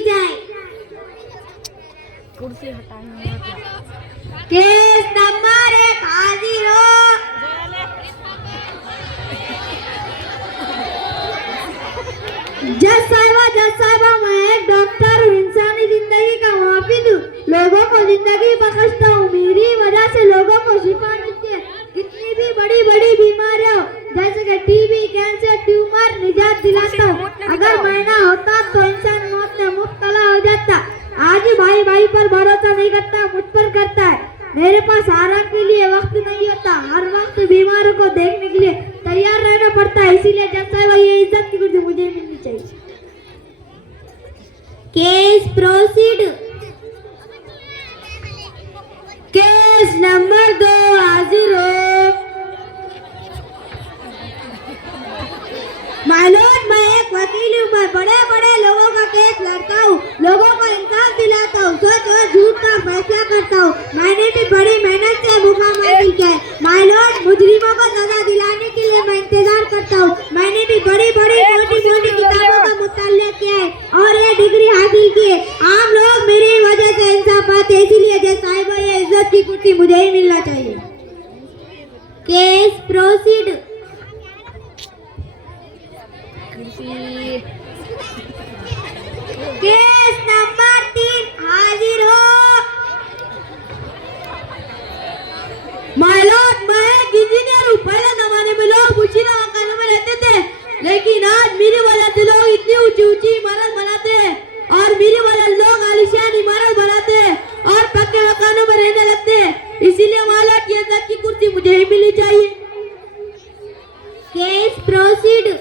की जाए। कुर्सी हटाने केस नंबर 1 हाजिर हो। जज साहिबा, मैं एक डॉक्टर हूँ, इंसानी जिंदगी का मुहाफिज हूँ, लोगों को जिंदगी बख्शता हूँ, मेरी वजह से लोगों को शिफा मिलती है। कितनी भी बड़ी बड़ी बीमारियां जैसे कि टीबी, कैंसर, ट्यूमर निजात दिलाता हूँ। अगर मैं ना होता तो इंसान मौत में मुब्तला हो जाता। आज भाई भाई पर भरोसा नहीं करता, मुझ पर करता है। मेरे पास आराम के लिए वक्त नहीं होता, हर वक्त बीमारों को देखने के लिए तैयार रहना पड़ता है। इसीलिए जज साहिबा ये इज्जत की कुर्सी मुझे मिलनी चाहिए। Case proceed. केस नंबर 2 हाजिर हो। माय लॉर्ड, मैं एक वकील हूँ, मैं बड़े बड़े लोगों का केस लड़ता हूँ, लोगों को इंसाफ दिलाता हूँ, सच और झूठ का फैसला करता हूँ। मैंने भी बड़ी मेहनत से मुकाम हासिल किया है। माय लॉर्ड, मुजरिमों को सजा दिलाने के लिए मैं इंतजार करता हूँ। मैंने भी बड़ी बड़ी मोटी मोटी किताबों का मुतालिया किया है और ये डिग्री हासिल की है। आम लोग मेरी वजह से इंसाफ पाते हैं, इसीलिए जज साहिबा ये इज्जत की कुर्सी मुझे ही मिलना चाहिए। Case proceed. केस नंबर 3 हाजिर हो। माय लॉर्ड, मैं एक इंजीनियर हूँ। पहले जमाने में लोग ऊंची मकानों में रहते थे, लेकिन आज मेरी वजह से लोग इतनी ऊंची ऊंची इमारत बनाते हैं और मेरी वजह से लोग आलीशान इमारत बनाते हैं और पक्के मकानों में रहने लगते हैं। इसीलिए माय लॉर्ड ये इज्जत की कुर्सी मुझे ही मिलनी चाहिए। Case proceed.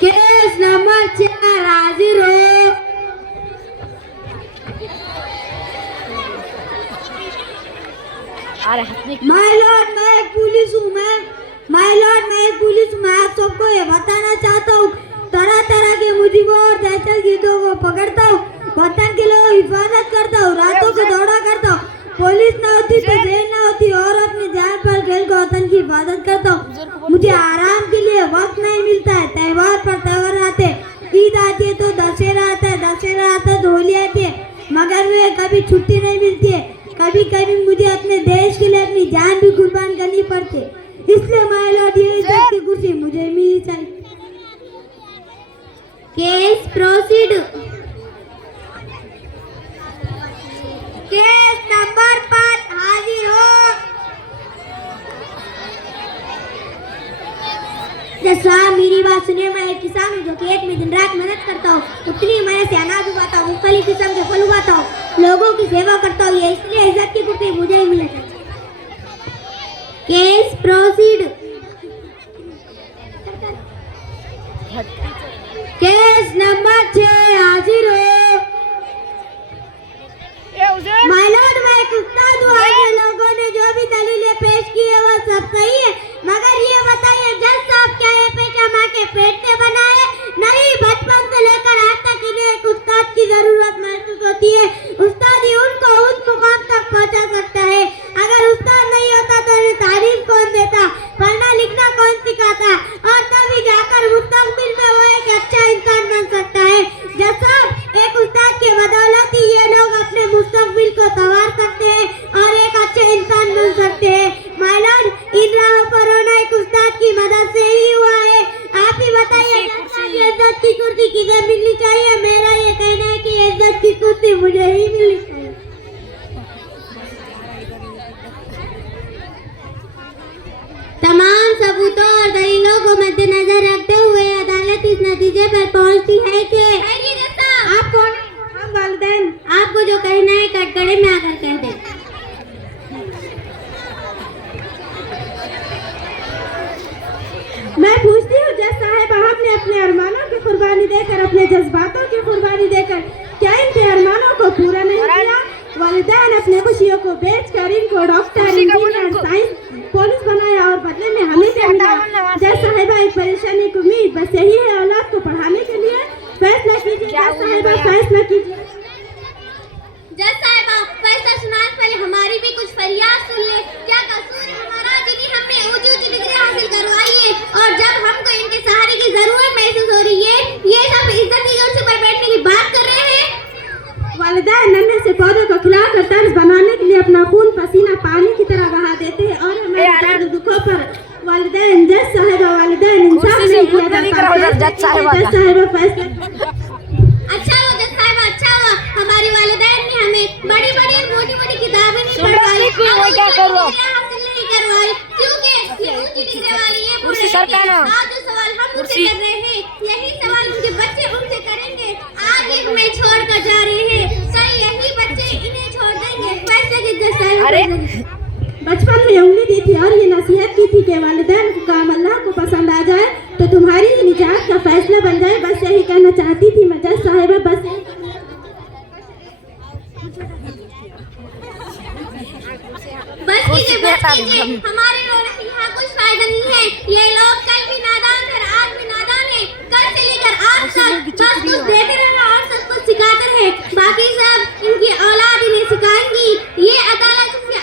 केस नंबर 4 हाजिर हो। माय लॉर्ड, मैं एक पुलिस हूँ। मैं आप सबको ये बताना चाहता हूँ, तरह तरह के मुजरिमों और दहशतगर्दों को पकड़ता हूँ, वतन के लोगों की हिफाजत करता हूँ, रातों को दौड़ा करता हूँ। पुलिस ना होती तो जेल ना होती और अपने जान पर खेल कर वतन की हिफाजत करता हूँ। मुझे आराम के लिए वक्त नहीं मिलता है। त्योहार पर त्योहार आते, ईद आती है तो दशहरा आता है तो होली आती है, मगर मुझे कभी छुट्टी नहीं मिलती है। कभी कभी मुझे अपने देश के लिए अपनी जान भी कुर्बान करनी पड़ती है। इसलिए माय लॉर्ड ये इज्जत की कुर्सी मुझे मिलनी चाहिए। Case proceed. केस नंबर 5 हाजिर हो। साहब मेरी बात सुनिए, मैं एक किसान हूँ जो खेत में दिन रात मेहनत करता हूँ, उतनी मेहनत से अनाज उगाता हूँ, मुख्तलिफ किस्म के फल उगाता हूँ, लोगों की सेवा करता हूँ। ये इसलिए इज्जत की कुर्सी मुझे ही मिलनी चाहिए। Case proceed. केस नंबर 6 हाजिर हो। माय लॉर्ड, मैं एक उस्ताद हूँ। आज लोगों ने जो भी दलीलें पेश की है वो सब सही है, मगर ये बताइए जज साहब, क्या ये पेशा माँ के पेट से बना है? नहीं, बचपन से लेकर आज तक इन्हें एक उस्ताद की जरूरत महसूस होती है। उस्ताद ही उनको उस मुकाम तक पहुँचा सकता है। अगर उस्ताद नहीं होता तो इन्हें तारीफ कौन देता, पढ़ना लिखना कौन सिखाता, और तभी जाकर मुस्तकबिल में वो एक अच्छा इंसान बन सकता है। जज साहब, एक उस्ताद के बदौलत ही ये लोग अपने मुस्तकबिल को संवार सकते हैं और एक अच्छे इंसान बन सकते हैं। माय लॉर्ड, इन राहों पर होना एक उस्ताद की मदद से ही हुआ है। आप ही बताइए इज्जत की कुर्सी किसे मिलनी चाहिए? मेरा ये कहना है कि इज्जत की कुर्सी मुझे ही मिलनी चाहिए। तमाम सबूतों और दलीलों को मद्देनजर रखते हुए अदालत इस नतीजे पर पहुंचती है कि आप कौन? हम वालिदैन। आपको जो कहना है कटघरे में आकर कह दे। मैं पूछती हूँ जज साहब, आपने अपने अरमानों की कुर्बानी देकर, अपने जज्बातों की कुर्बानी देकर क्या इनके अरमानों को पूरा नहीं किया? वालिदैन अपने खुशियों को बेचकर इनको डॉक्टर, इंजीनियर, साइंस, पुलिस बनाया और बदले में हमें क्या मिला? जज साहिबा, एक परेशानी की उम्मीद बस यही है, औलाद को पढ़ाने के लिए फैसला कीजिए। जज साहिबा, फैसला कीजिए। जज साहिबा, फैसला सुनाने पहले हमारी भी कुछ फरियाद सुन ले। क्या कसूर है हमारा जिन्हें हमने ऊंची ऊंची डिग्री हासिल करवाई है और जब हमको इनके अपना खून पसीना पानी की तरह बहा देते हैं और हमारे दर्द दुखों पर वालिदैन जज साहिबा वालिदैन इंसाफ नहीं किया जाता। जज साहिबा फैसला अच्छा हुआ जज साहिबा, अच्छा हुआ हमारी वालिदैन ने हमें बड़ी बड़ी मोटी मोटी किताबें नहीं पढ़वाई, हासिल नहीं करवाई, क्योंकि ये ऊंची डिग्री वाली ये कुर्सी सरकार आज जो सवाल हम उनसे कर रहे हैं यही सवाल उनके बच्चे उनसे करेंगे। आज ये हमें छोड़कर जा रहे हैं, कल यही बच्चे इन्हें छोड़ देंगे। फैसले के जज साहिबा बचपन में उंगली दी थी और ये नसीहत की थी कि वालिदैन का काम अल्लाह को पसंद आ जाए तो तुम्हारी ही निजात का फैसला बन जाए। बस यही कहना चाहती थी मैं जज साहिबा। बस कीजिए हमारे यहाँ कुछ फायदा नहीं है। ये लोग कल भी नादान थे, आज भी नादान है, कल से लेकर आज तक बस कुछ देते रहना और सब कुछ सिखाते रहे, बाकी सब इनकी औलाद इन्हें सिखाएंगी। ये अदालत इसमें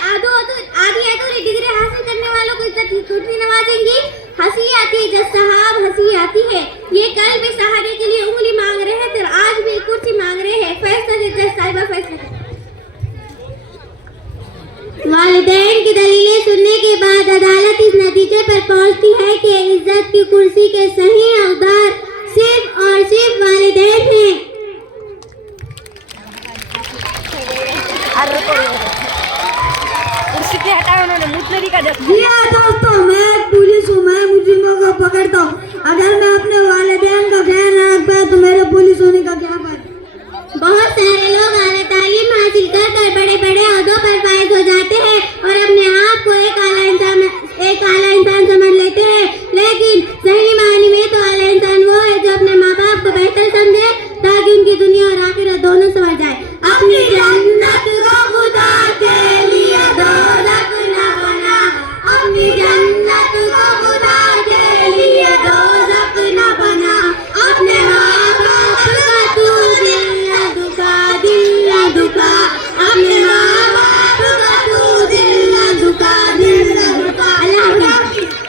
आधी अधूरी डिग्री हासिल करने वालों को इज्जत कुर्सी नवाजेंगी। हंसी आती है जज साहब, हंसी आती है। ये कल भी सहारे के लिए उंगली मांग रहे थे, आज भी कुर्सी मांग रहे हैं। फैसला दे जज साहिबा, फैसला। वालिदैन की दलीलें सुनने के बाद अदालत इस नतीजे पर पहुंचती है कि इज्जत की कुर्सी के सही हकदार सिर्फ और सिर्फ वालिदैन हैं।